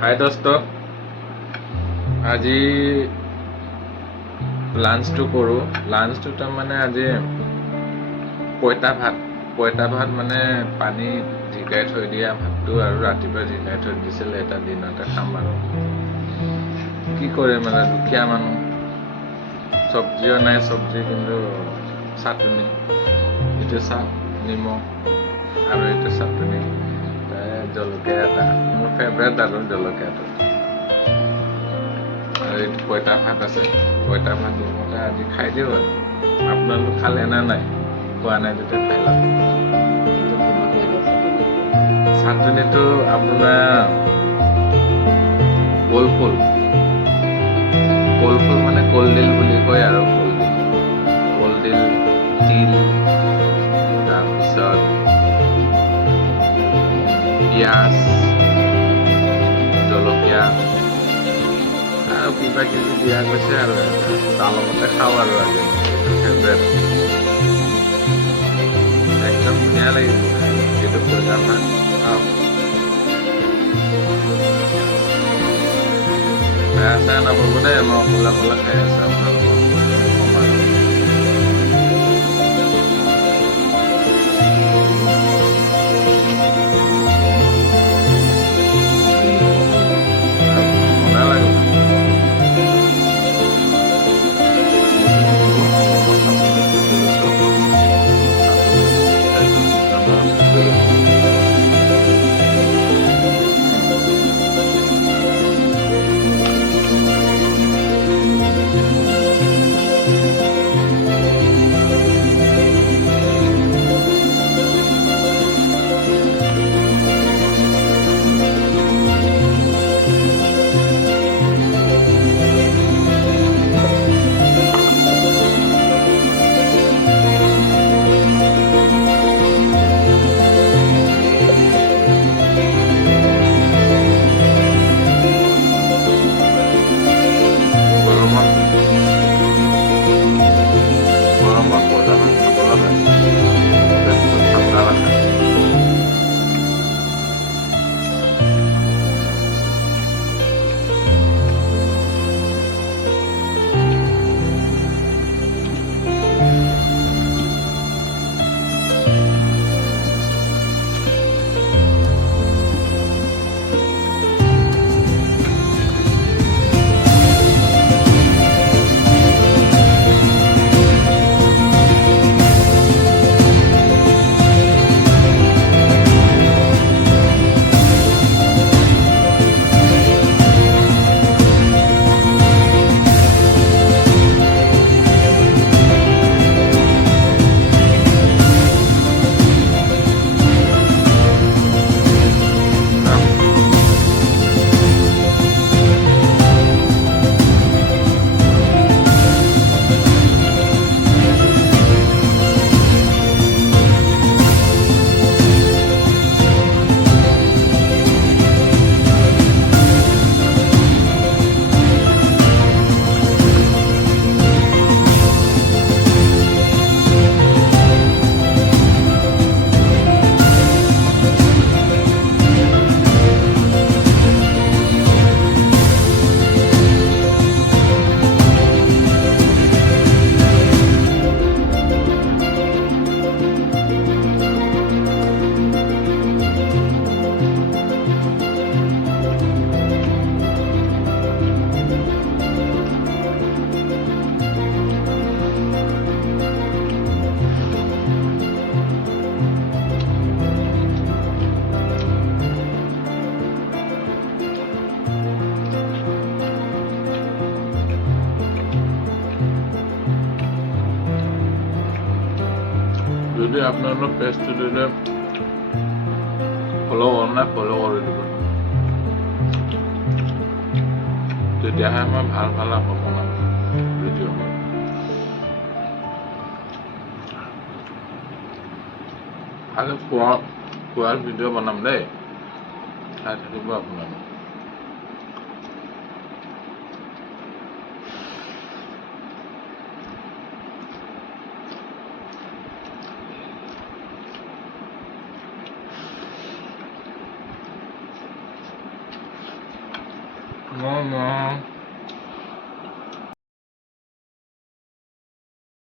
হাই দোস্ত, আজি লাঞ্চটো কৰোঁ। লাঞ্চটো তাৰমানে আজি পঁইতা ভাত মানে পানী জিকাই থৈ দিয়া ভাতটো আৰু ৰাতিপুৱা জিকাই থৈ দিছিলে, এটা দিনতে খাম আৰু কি কৰে মানে দুখীয়া মানুহ, চব্জিও নাই, চব্জি কিন্তু চাটনি, এইটো চাট নিমখ আৰু এইটো চাটনি, জলকীয়া এটা, মোৰ ফেভৰেট আৰু জলকীয়াটো, আৰু এইটো পঁইতা ভাত আছে। পঁইতা ভাত মতে আজি খাই দিওঁ আৰু আপোনালোক খালে নে নাই? খোৱা নাই যেতিয়া খাই লওক। চাটনিটো আপোনাৰ কলফুল মানে কলডিল বুলি কয় আৰু কলডিল, তিল, তাৰপিছত পিঁয়াজ, জলকীয়া আৰু কিবা কিবি দিয়া গৈছে আৰু তাৰ লগতে খাওঁ আৰু আজি ফেভৰেট, একদম ধুনীয়া লাগিব খাই। এইটো পঁইতা ভাত খাওঁ, বেয়া চেয়া নাপাব দেই, মই অকলে অকলে খাই আছোঁ আপোনালোকক মজা লাগিব। গৰমত পঁইতা ভাত খাব লাগে, পেটটো ঠাণ্ডা ৰাখে। যদি আপোনালোক পেজটো দিলে ফ'ল' কৰা নাই, ফ'ল' কৰি দিব, তেতিয়াহে মই ভাল ভাল আকৌ বনাম ভিডিঅ'। খালি খোৱাৰ ভিডিঅ' বনাম দেই, চাই থাকিব আপোনালোক। মম